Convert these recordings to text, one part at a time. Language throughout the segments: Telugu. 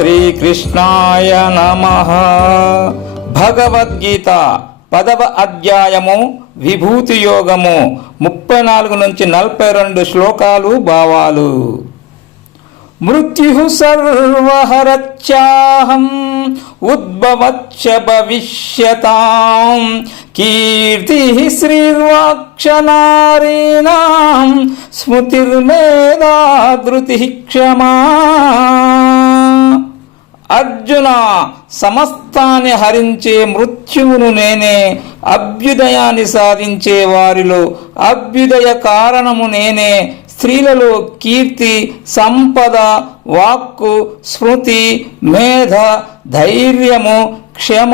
శ్రీకృష్ణాయ నమః. భగవద్గీత 10వ అధ్యాయము విభూతి యోగము 34 నుంచి 42 శ్లోకాలు భావాలు. మృత్యు సర్వహరచ్చాహం ఉద్భవచ్చ భవిష్యతాం కీర్తి శ్రీర్వాక్షనారీణాం స్మృతిర్మేధా ధృతిః క్షమా. అర్జున, సమస్తాన్ని హరించే మృత్యువును నేనే, అభ్యుదయాన్ని సాధించే వారిలో అభ్యుదయ కారణము నేనే. స్త్రీలలో కీర్తి, సంపద, వాక్కు, స్మృతి, మేధ, ధైర్యము, క్షమ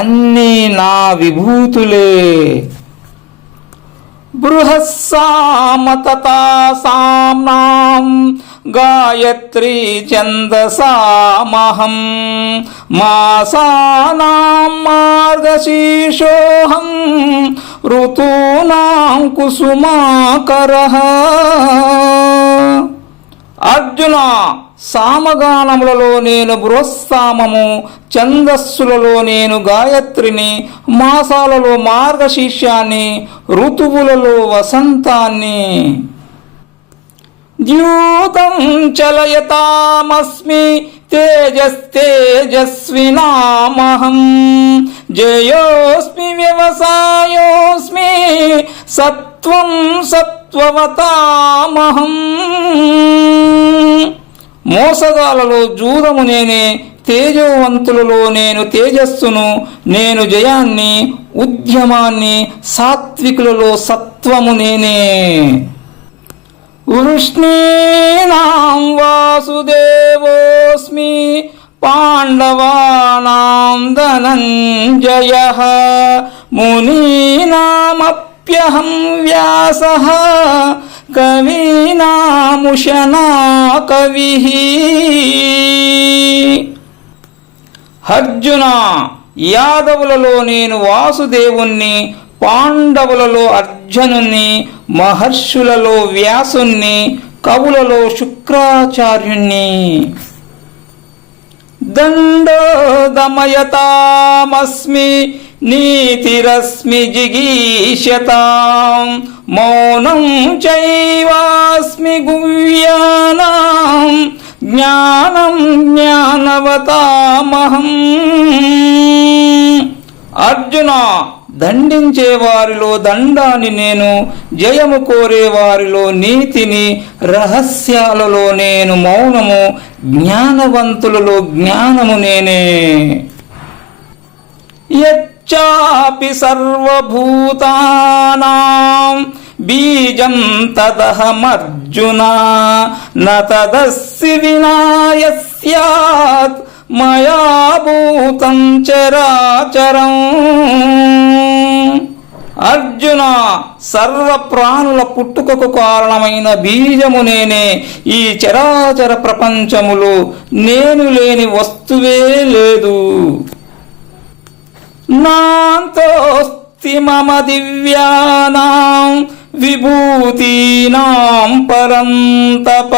అన్నీ నా విభూతులే. బృహస్సామతతాసామ్నాం గాయత్రీ ఛందసామహం మాసానాం మార్గశీర్షోహం ఋతూనాం కుసుమాకరః. అర్జున, సామగానములలో నేను బృహస్సామము, ఛందస్సులలో నేను గాయత్రిని, మాసాలలో మార్గశీర్షాన్ని, ఋతువులలో వసంతాన్ని. ద్యూతం చలయతామస్మి తేజస్తేజస్వినామహం జయోస్మి వ్యవసాయోస్మి సత్వం సత్వవతామహం. మోసగాలలో జూదము నేనే, తేజోవంతులలో నేను తేజస్సును, నేను జయాన్ని, ఉద్యమాన్ని, సాత్వికులలో సత్వము నేనే. వృష్ణీనాం వాసుదేవోస్మి పాండవానాం ధనంజయః మునీనామప్యహం వ్యాసః కవీనాముషనా కవిః. అర్జున, యాదవులలో నేను వాసుదేవుణ్ణి, పాండవులలో అర్జునుణ్ణి, మహర్షులలో వ్యాసుణ్ణి, కవులలో శుక్రాచార్యుణ్ణి. దండో దమయతామస్మి నీతిరస్మి జిగీషతాం మౌనం చైవాస్మి గుహ్యానాం జ్ఞానం జ్ఞానవతామహం. అర్జున, దండించే వారిలో దండాన్ని నేను, జయము కోరే వారిలో నీతిని, రహస్యాలలో నేను మౌనము, జ్ఞానవంతులలో జ్ఞానము నేనే. యచ్చాపి సర్వభూతానాం బీజం తదహమర్జున న తదస్సి వినా యస్యాత్ మయా భూతం చరాచరం. అర్జున, సర్వ ప్రాణుల పుట్టుకకు కారణమైన బీజము నేనే. ఈ చరాచర ప్రపంచములో నేను లేని వస్తువే లేదు. నాంతోస్తి మమ దివ్యానాం విభూతీనాం పరంతప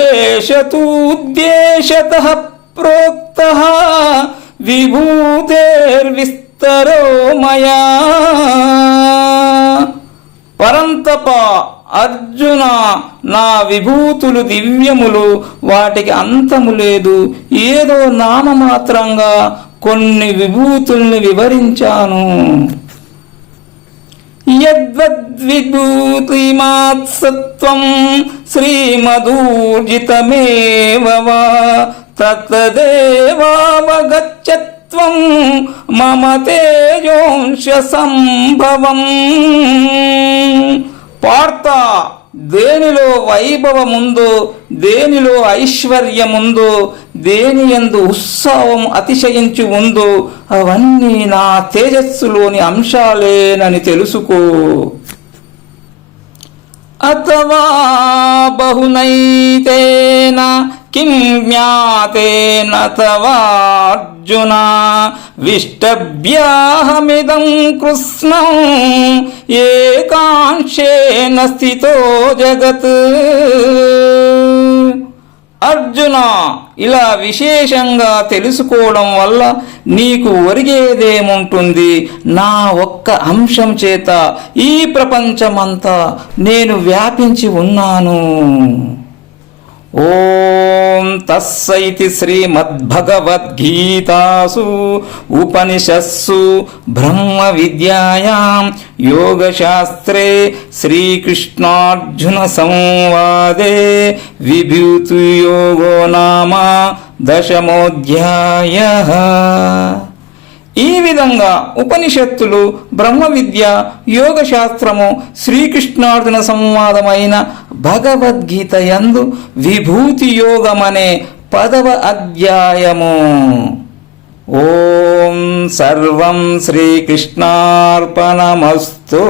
ఏష తూద్దేశతః ప్రోక్తః విభూతేర్విస్తరో మయా. పరంతప, అర్జున, నా విభూతులు దివ్యములు, వాటికి అంతము లేదు. ఏదో నామమాత్రంగా కొన్ని విభూతుల్ని వివరించాను. యద్వద్విభూతిమాత్సత్వం శ్రీమదూర్జితమేవ వా తత్తదేవావగచ్చత్వం మమ తేజోంశ సంభవం. పార్త, దేనిలో వైభవముందో, దేనిలో ఐశ్వర్యముందో, దేని యందు ఉత్సవం అతిశయించి ఉందో అవన్నీ నా తేజస్సులోని అంశాలేనని తెలుసుకో. అథవా బహునైతేన కిం జ్ఞాతేన తవార్జున విష్టభ్యాహమిదం కృష్ణం ఏకాంశేన స్థితో జగత్. అర్జున, ఇలా విశేషంగా తెలుసుకోవడం వల్ల నీకు ఒరిగేదేముంటుంది? నా ఒక్క అంశం చేత ఈ ప్రపంచమంతా నేను వ్యాపించి ఉన్నాను. ఓం తస్సైతి శ్రీమద్భగవద్గీతాసు ఉపనిషత్సు బ్రహ్మ విద్యాయాం యోగశాస్త్రే శ్రీకృష్ణార్జున సంవాదే విభూతియోగో నామ దశమోధ్యాయః. ఈ విధంగా ఉపనిషత్తులు, బ్రహ్మ విద్య, యోగ శాస్త్రము, శ్రీకృష్ణార్జున సంవాదమైన భగవద్గీత యందు విభూతి యోగమనే 10వ అధ్యాయము. ఓం సర్వం శ్రీకృష్ణార్పణమస్తు.